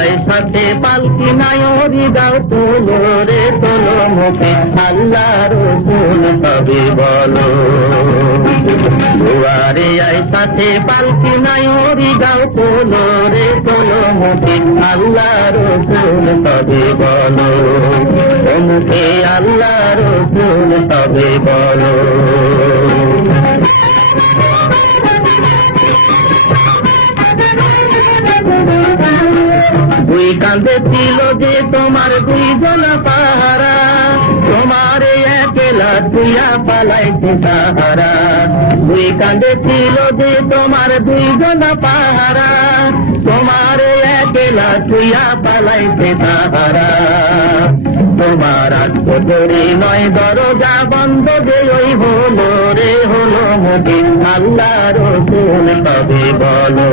আয় সাথে পালকি নাই ওরি দাও তোলো রে তোলো মুখে আল্লাহ রসুল তবে বলো। দুয়ারে আয় সাথে পালকি নাই ওরি দাও তোলো রে তোলো মুখে আল্লাহ রসুল তবে বলো। ও মুখে আল্লাহ রসুল তবে বলো। দুই কাঁধে ছিল যে তোমার দুইজন পাহারা, তোমার একলা তুইয়া পালাইতে তাহারা। দুই কাঁধে ছিল যে তোমার দুইজন পাহারা, তোমার একলা তুইয়া পালাইতে তাহারা। তোমার আত্মজোরে নয় দরজা বন্ধ যে ওই হলো রে হলো মুখে আল্লাহ রসুল তবে বলো।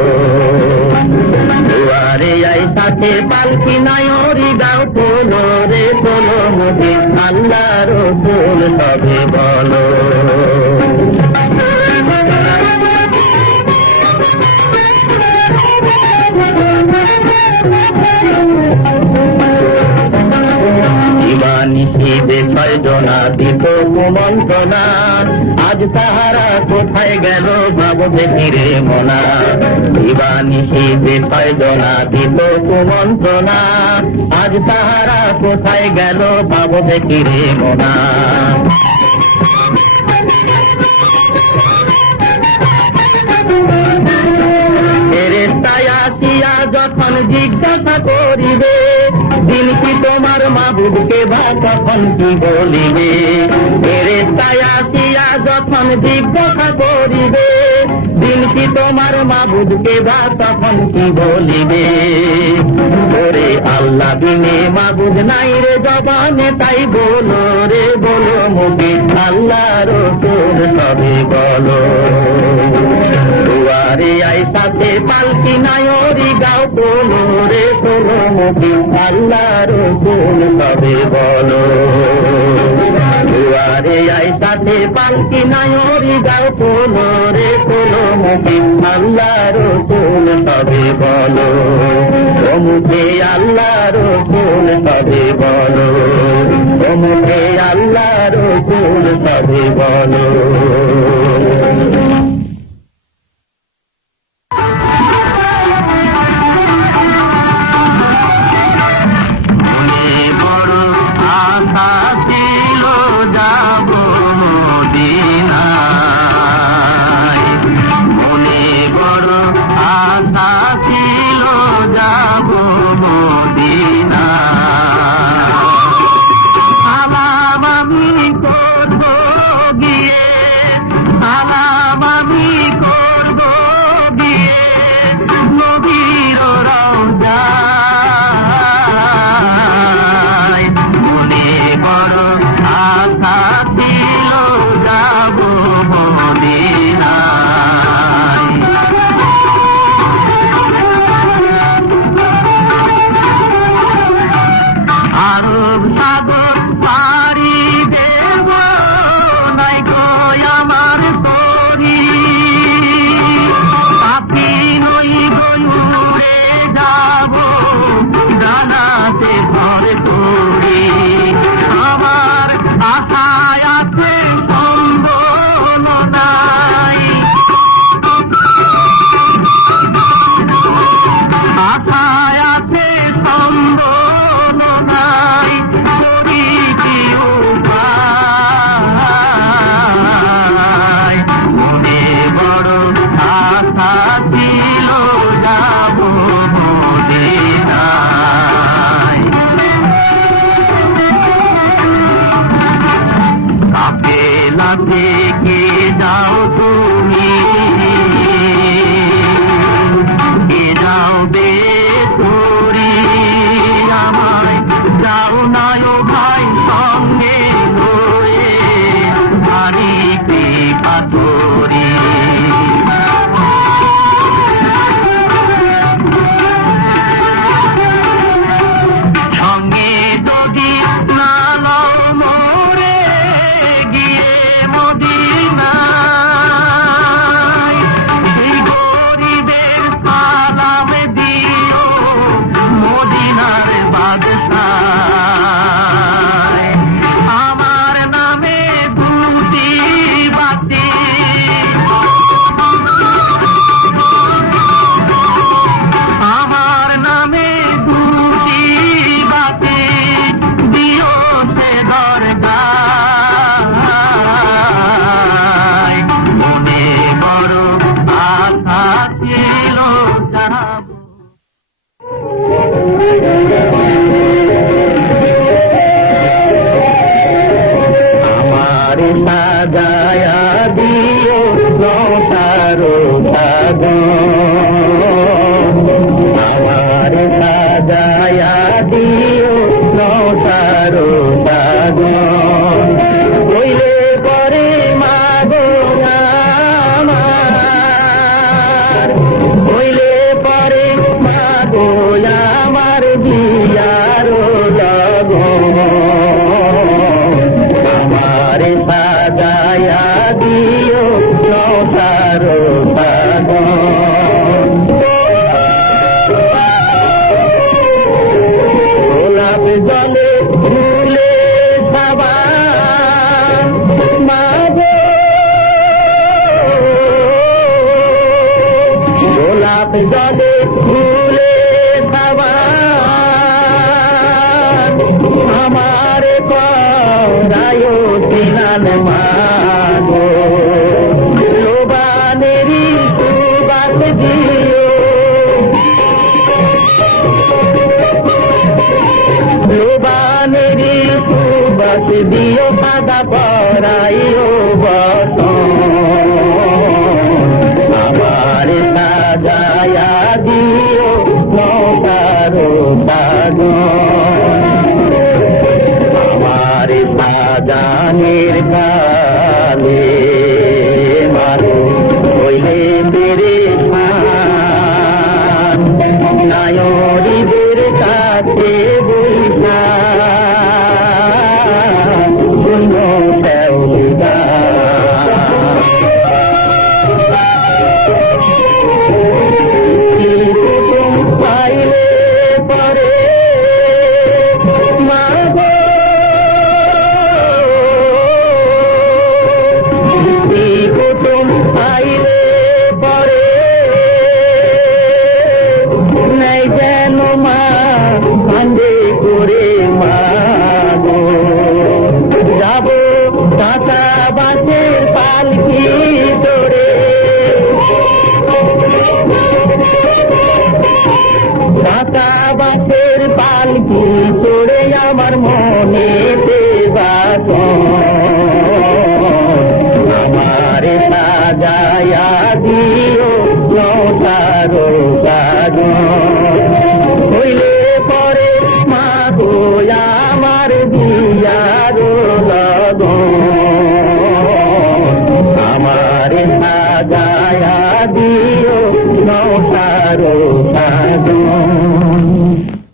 দুয়ারে আই সাথে পালকি নাই ওরি দাও তোলো রে তোলো মুখে আল্লাহ রসুল তবে বলো। নিশীবে ছয় জনা দিত কুমন্ত্রণা, আজ তাহারা কোথায় গেল ভাব ফিরে মনা। নিশীবে ছয় জনা দিত কুমন্ত্রণা, আজ তাহারা কোথায় গেল ভাব ফিরে মনা। ফেরেশতায় আসিয়া যখন জিজ্ঞাসা করিবে, দিন কি তোমার মাবুদকে বা তখন কি বলিবে। ফেরেশতায় আসিয়া যখন জিজ্ঞাসা করিবে, দিন কি তোমার মাবুদকে বা তখন কি বলিবে। ওরে আল্লাহ বিনে মাবুদ নাই রে জবানে, তাই বলো রে বলো মুখে আল্লাহ রসুল তবে বলো। দুয়ারে আই সাথে পালকি নাই ওরি গাও তোলো রে তোলো মুখে আল্লাহ রসুল তবে বলো। দুয়ারে আই সাথে পালকি নাই ওরি গাও তোলো রে তোলো মুখে আল্লাহ রসুল তবে বলো। ও মুখে আল্লাহ রসুল তবে বলো। ও মুখে আল্লাহ রসুল তবে বলো। সাজায়া দিও নৌকারো সাগর, আমার সাজায়া দিও নৌকারো সাগর। হইলে পরে মাগো আমার, হইলে পরে মাগো আমার বিয়ারো লগন, আমার সাজায়া দিও নৌকারো সাগর। গোলাপ জলে ফুলে সাবান মাগো, গোলাপ জলে ফুলে সাবান, আমার পরায় স্নান মাগো, লোবানেরই সুবাস দিও, লোবানেরই সুবাস দিও, সাদা পরাইও বসন, আমার সাজায়া দিও নৌকারো সাগর। আমার সাজানের কালে মারো হইলে বেড়ে নায়রীদের কাছে বইসা শূন্য শ্যাওলা পাইলে পরে মাগো, কুটুম পাইলে পরে নাই যেন মা কান্দে করে মাগো, যাব কাঁচা বাসের পালকি তোরে, কাঁচা বাসের পালকি তোরে আমার মনেতে বাসন, আমার সাজায়া দিও নৌকারো